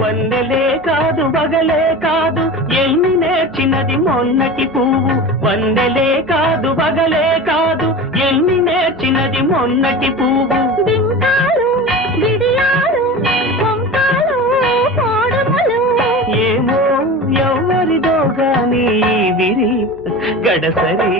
వందలే కాదు వగలే కాదు ఎన్ని నేర్చినది మొన్నటి పువ్వు వందలే కాదు వగలే కాదు ఎన్ని నేర్చినది మొన్నటి పువ్వు ఏమో ఎవరిదో గాని విరి గడసరి